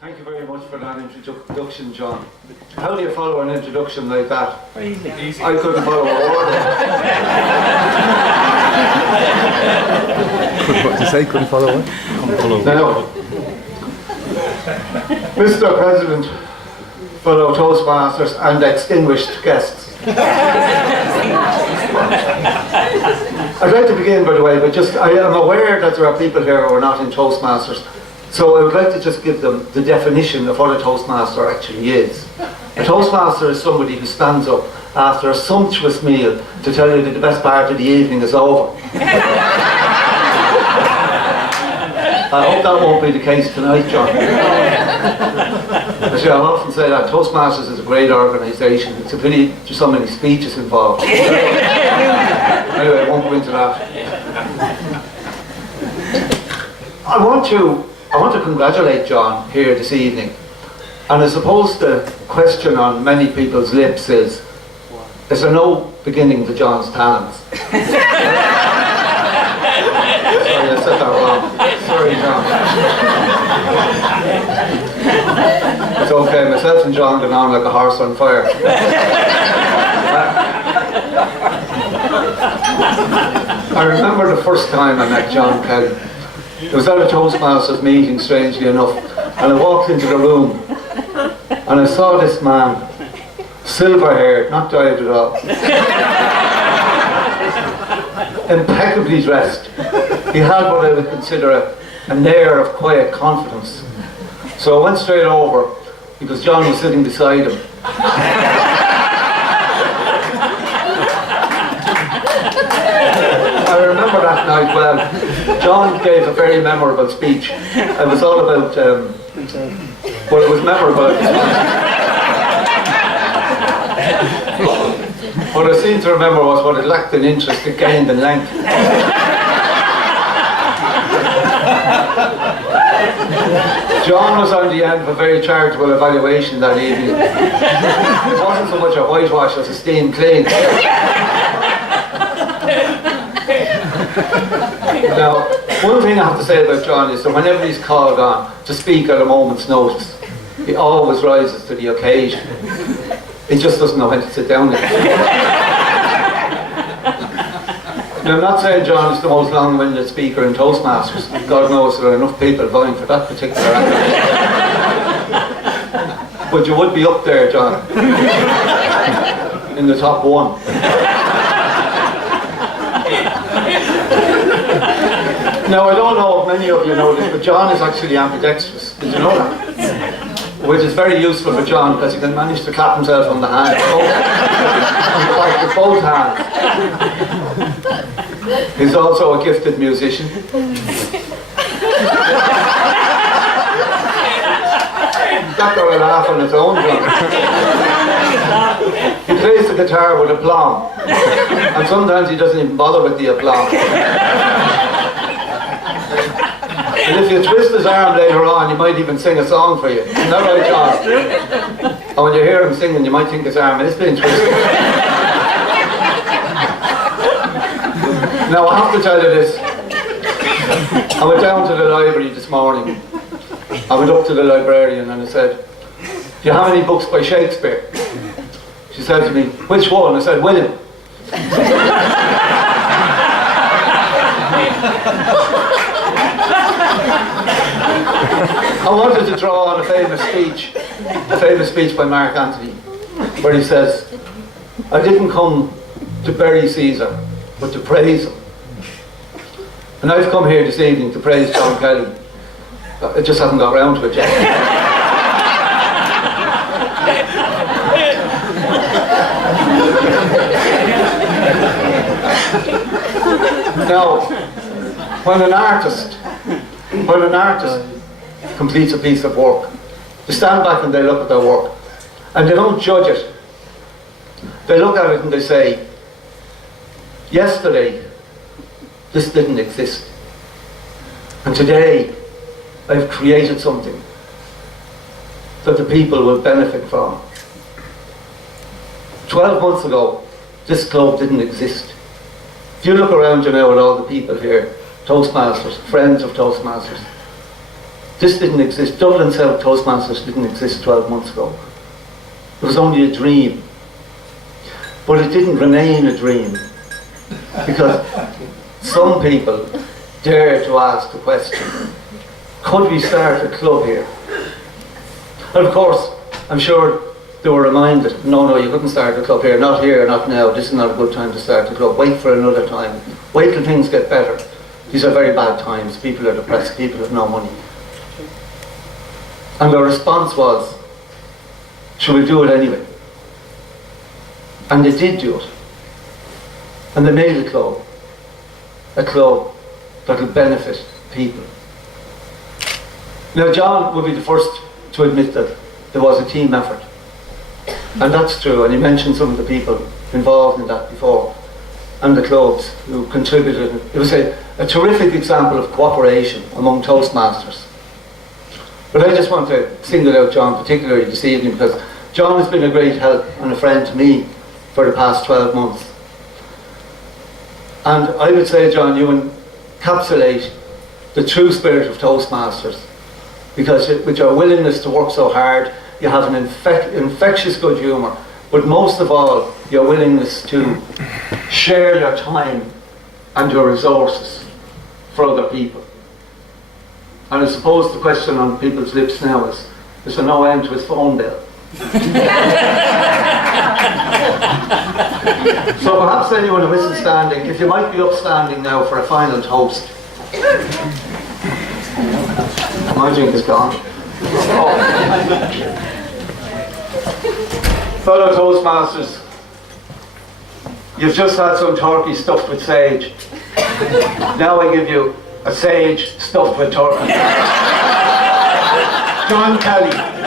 Thank you very much for that introduction, John. How do you follow an introduction like that? Easy. I couldn't follow a word. What did you say? Couldn't follow what? Now, Mr. President, fellow Toastmasters and extinguished guests. I'd like to begin, by the way, but I am aware that there are people here who are not in Toastmasters. So I would like to just give them the definition of what a Toastmaster actually is. A Toastmaster is somebody who stands up after a sumptuous meal to tell you that the best part of the evening is over. I hope that won't be the case tonight, John. Actually, I often say that Toastmasters is a great organisation. It's a pity there's so many speeches involved. Anyway, I won't go into that. I want to congratulate John here this evening, and I suppose the question on many people's lips is there no beginning to John's talents? Sorry, I said that wrong. Sorry, John. It's okay, myself and John get on like a horse on fire. I remember the first time I met John Kelly. It was at a Toastmasters meeting, strangely enough, and I walked into the room and I saw this man, silver haired, not dyed at all, impeccably dressed. He had what I would consider an air of quiet confidence. So I went straight over because John was sitting beside him. I remember that night well. John gave a very memorable speech. It was all about, well, it was memorable. What I seem to remember was what it lacked in interest, it gained in length. John was on the end of a very charitable evaluation that evening. It wasn't so much a whitewash as a steam clean. Now, one thing I have to say about John is that whenever he's called on to speak at a moment's notice, he always rises to the occasion. He just doesn't know when to sit down again. Now, I'm not saying John is the most long-winded speaker in Toastmasters. God knows there are enough people vying for that particular activity. But you would be up there, John, in the top one. Now, I don't know if many of you know this, but John is actually ambidextrous. Did you know that? Which is very useful for John because he can manage to clap himself on the hand, with both hands. He's also a gifted musician. That got a laugh on its own, John. He plays the guitar with aplomb, and sometimes he doesn't even bother with the aplomb. And if you twist his arm later on, he might even sing a song for you. Isn't that right, John? And when you hear him singing, you might think his arm is being twisted. Now, I have to tell you this. I went down to the library this morning. I went up to the librarian and I said, "Do you have any books by Shakespeare?" She said to me, "Which one?" I said, "William." I wanted to draw on a famous speech by Mark Antony, where he says, "I didn't come to bury Caesar, but to praise him." And I've come here this evening to praise John Kelly. I just haven't got round to it yet. Now, when an artist completes a piece of work, they stand back and they look at their work, and they don't judge it. They look at it and they say, "Yesterday, this didn't exist. And today, I've created something that the people will benefit from. 12 months ago, this club didn't exist. If you look around you now at all the people here, Toastmasters, friends of Toastmasters, This didn't exist. Dublin South Toastmasters didn't exist 12 months ago. It was only a dream. But it didn't remain a dream. Because some people dare to ask the question, could we start a club here? And of course, I'm sure they were reminded, no, you couldn't start a club here, not now, this is not a good time to start a club, wait for another time, wait till things get better. These are very bad times, people are depressed, people have no money. And the response was, should we do it anyway? And they did do it. And they made a club that will benefit people. Now John would be the first to admit that there was a team effort. And that's true, and he mentioned some of the people involved in that before, and the clubs who contributed. It was a terrific example of cooperation among Toastmasters. But I just want to single out John particularly this evening, because John has been a great help and a friend to me for the past 12 months. And I would say, John, you encapsulate the true spirit of Toastmasters, because with your willingness to work so hard, you have an infectious good humour, but most of all, your willingness to share your time and your resources for other people. And I suppose the question on people's lips now is there no end to his phone bill? So perhaps anyone who isn't standing, if you might be upstanding now for a final toast. My drink is gone. Fellow Toastmasters, you've just had some turkey stuffed with sage. Now I give you a sage stuffed with turkey. John Kelly.